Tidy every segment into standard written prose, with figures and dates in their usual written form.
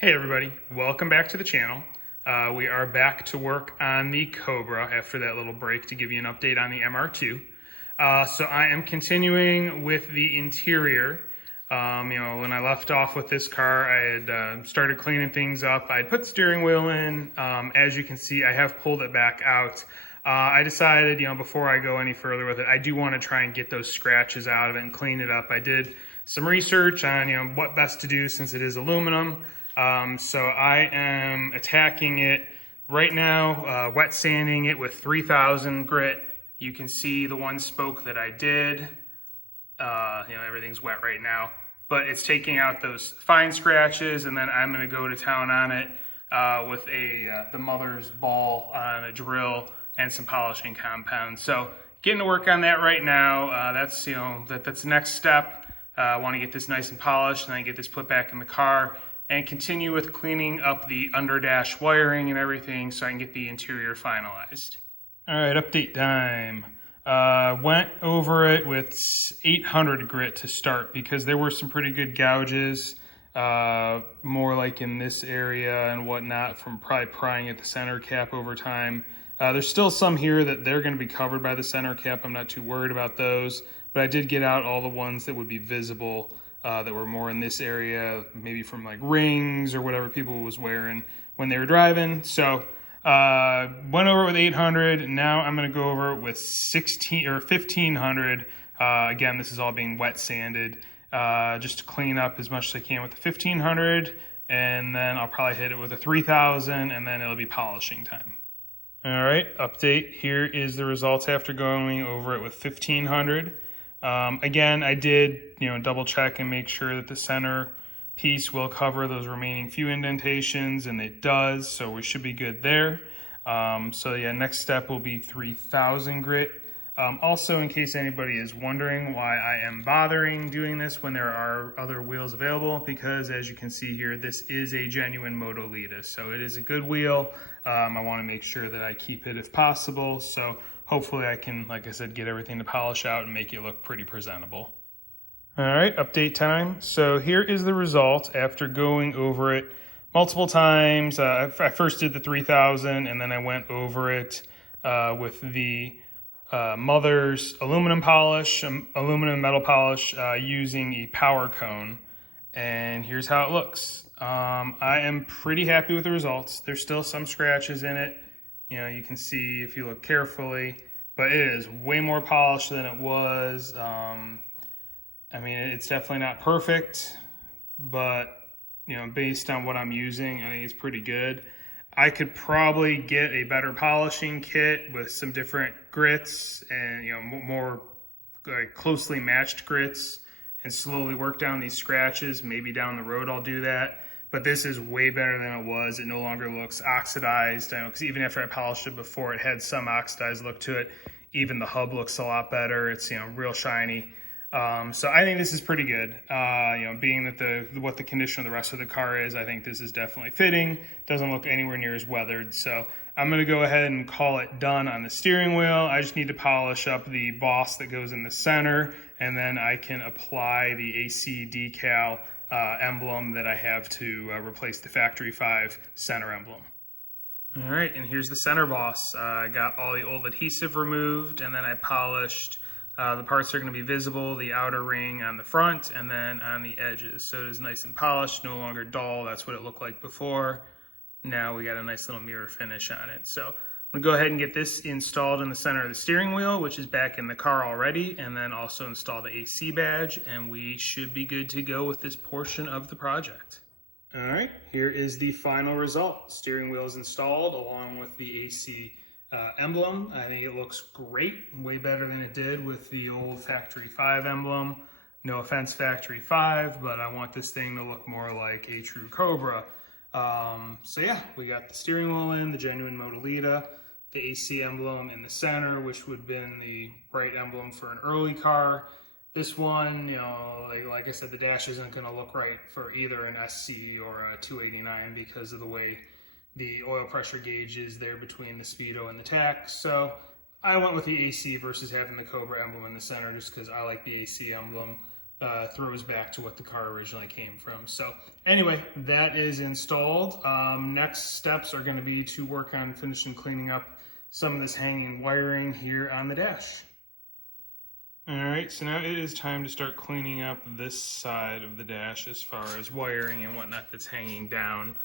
Hey everybody, welcome back to the channel. We are back to work on the Cobra after that little break to give you an update on the MR2. So I am continuing with the interior. When I left off with this car, I had started cleaning things up. I had put the steering wheel in. As you can see, I have pulled it back out. I decided, before I go any further with it, I do want to try and get those scratches out of it and clean it up. I did some research on, what best to do since it is aluminum. So I am attacking it right now, wet sanding it with 3000 grit. You can see the one spoke that I did. Everything's wet right now, but it's taking out those fine scratches, and then I'm going to go to town on it with the mother's ball on a drill and some polishing compound. So getting to work on that right now. That's the next step. I want to get this nice and polished, and then get this put back in the car and continue with cleaning up the underdash wiring and everything so I can get the interior finalized. All right, update time. Went over it with 800 grit to start because there were some pretty good gouges, more like in this area and whatnot from probably prying at the center cap over time. There's still some here that they're going to be covered by the center cap. I'm not too worried about those, but I did get out all the ones that would be visible that were more in this area, maybe from like rings or whatever people was wearing when they were driving. So went over it with 800. Now I'm going to go over it with 1500. Again, this is all being wet sanded just to clean up as much as I can with the 1500, and then I'll probably hit it with a 3000, and then it'll be polishing time. All right, update. Here is the results after going over it with 1500. Again, I did, double check and make sure that the center piece will cover those remaining few indentations, and it does, so we should be good there. So yeah, next step will be 3000 grit. Also, in case anybody is wondering why I am bothering doing this when there are other wheels available, because as you can see here, this is a genuine Moto Lita, so it is a good wheel. I want to make sure that I keep it if possible, so hopefully I can, like I said, get everything to polish out and make it look pretty presentable. All right, update time. So here is the result after going over it multiple times. I first did the 3000, and then I went over it with the mother's aluminum metal polish using a power cone. And here's how it looks. I am pretty happy with the results. There's still some scratches in it. You can see if you look carefully, but it is way more polished than it was. It's definitely not perfect, but, based on what I'm using, I think it's pretty good. I could probably get a better polishing kit with some different grits and, more like closely matched grits and slowly work down these scratches. Maybe down the road I'll do that. But this is way better than it was. It no longer looks oxidized. I know, because even after I polished it before, it had some oxidized look to it. Even the hub looks a lot better. It's, real shiny. So I think this is pretty good. Being that what the condition of the rest of the car is, I think this is definitely fitting. Doesn't look anywhere near as weathered. So I'm going to go ahead and call it done on the steering wheel. I just need to polish up the boss that goes in the center, and then I can apply the AC decal emblem that I have to replace the factory 5 center emblem. All right, and here's the center boss. I got all the old adhesive removed, and then I polished the parts that are going to be visible, the outer ring on the front, and then on the edges. So it is nice and polished, no longer dull. That's what it looked like before. Now we got a nice little mirror finish on it. So I'm going to go ahead and get this installed in the center of the steering wheel, which is back in the car already, and then also install the AC badge, and we should be good to go with this portion of the project. All right, here is the final result. Steering wheel is installed along with the AC emblem. I think it looks great, way better than it did with the old factory 5 emblem. No offense, factory 5, but I want this thing to look more like a true Cobra. So yeah, we got the steering wheel in, the genuine Moto Lita, the AC emblem in the center, which would have been the bright emblem for an early car. This one, like I said, the dash isn't going to look right for either an SC or a 289 because of the way the oil pressure gauge is there between the speedo and the tach. So I went with the AC versus having the Cobra emblem in the center just because I like the AC emblem throws back to what the car originally came from. So anyway, that is installed. Next steps are going to be to work on finishing cleaning up some of this hanging wiring here on the dash. All right, so now it is time to start cleaning up this side of the dash as far as wiring and whatnot that's hanging down.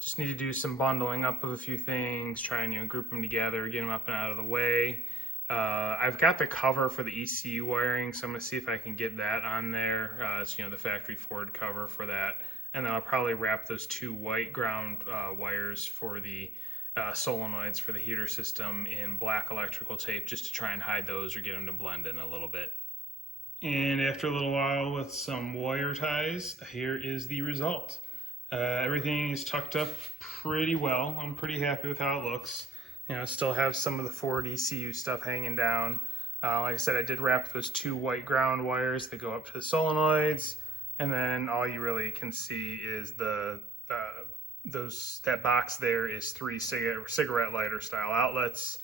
Just need to do some bundling up of a few things, try and group them together, get them up and out of the way. I've got the cover for the ECU wiring, so I'm gonna see if I can get that on there. It's the factory Ford cover for that, and then I'll probably wrap those two white ground wires for the solenoids for the heater system in black electrical tape, just to try and hide those or get them to blend in a little bit. And after a little while with some wire ties, here is the result. Everything is tucked up pretty well. I'm pretty happy with how it looks. Still have some of the Ford ECU stuff hanging down. Like I said, I did wrap those two white ground wires that go up to the solenoids, and then all you really can see is that box there is 3 cigarette lighter style outlets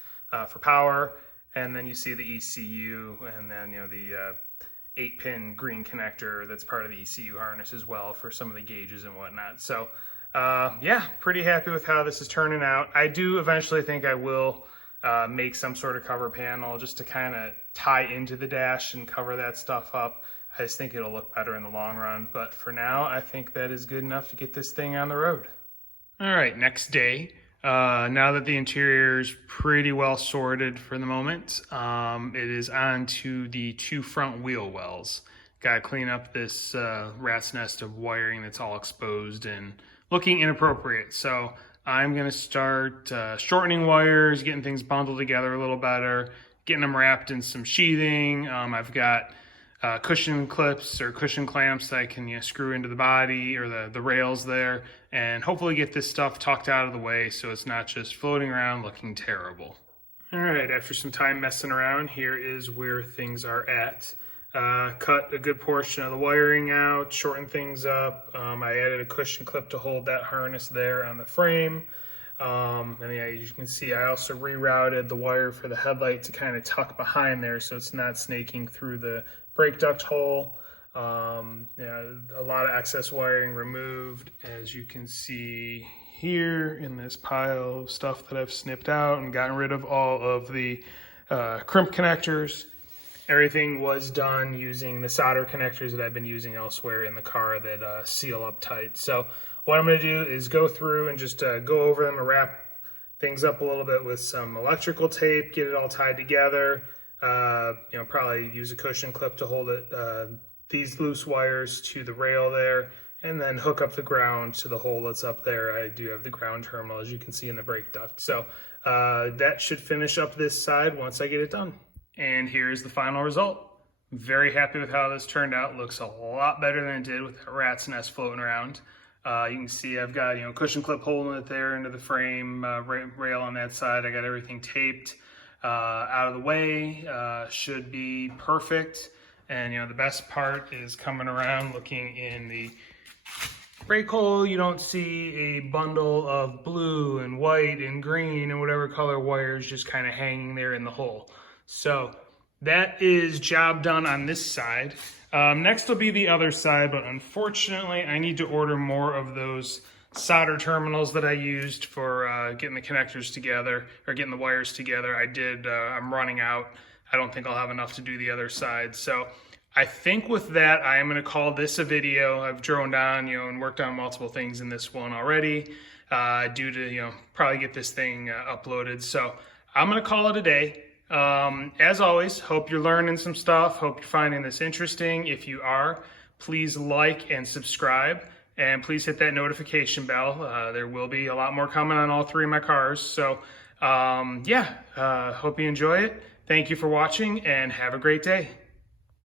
for power, and then you see the ECU, and then the 8-pin green connector that's part of the ECU harness as well for some of the gauges and whatnot. So yeah, pretty happy with how this is turning out. I do eventually think I will make some sort of cover panel just to kind of tie into the dash and cover that stuff up. I just think it'll look better in the long run, but for now I think that is good enough to get this thing on the road. All right, next day. Now that the interior is pretty well sorted for the moment, it is on to the 2 front wheel wells. Gotta clean up this rat's nest of wiring that's all exposed and looking inappropriate. So I'm gonna start shortening wires, getting things bundled together a little better, getting them wrapped in some sheathing. I've got cushion clips or cushion clamps that I can screw into the body or the rails there, and hopefully get this stuff tucked out of the way so it's not just floating around looking terrible. All right, after some time messing around, here is where things are at. Cut a good portion of the wiring out, shortened things up. I added a cushion clip to hold that harness there on the frame. And yeah, as you can see, I also rerouted the wire for the headlight to kind of tuck behind there so it's not snaking through the brake duct hole. Yeah, a lot of excess wiring removed, as you can see here in this pile of stuff that I've snipped out, and gotten rid of all of the crimp connectors. Everything was done using the solder connectors that I've been using elsewhere in the car that seal up tight. So what I'm going to do is go through and just go over them and wrap things up a little bit with some electrical tape, get it all tied together. Probably use a cushion clip to hold it, these loose wires to the rail there, and then hook up the ground to the hole that's up there. I do have the ground terminal, as you can see in the brake duct. So that should finish up this side once I get it done. And here's the final result. Very happy with how this turned out. Looks a lot better than it did with that rat's nest floating around. You can see I've got cushion clip holding it there into the frame, rail on that side. I got everything taped out of the way. Should be perfect. And the best part is coming around, looking in the brake hole. You don't see a bundle of blue and white and green and whatever color wires just kind of hanging there in the hole. So that is job done on this side. Next will be the other side, but unfortunately I need to order more of those solder terminals that I used for getting the connectors together, or getting the wires together. I'm running out. I don't think I'll have enough to do the other side. So I think with that, I am going to call this a video. I've droned on, and worked on multiple things in this one already, due to, probably get this thing uploaded. So I'm going to call it a day. As always, hope you're learning some stuff. Hope you're finding this interesting. If you are, please like and subscribe, and please hit that notification bell. There will be a lot more coming on all 3 of my cars. So, yeah, hope you enjoy it. Thank you for watching, and have a great day.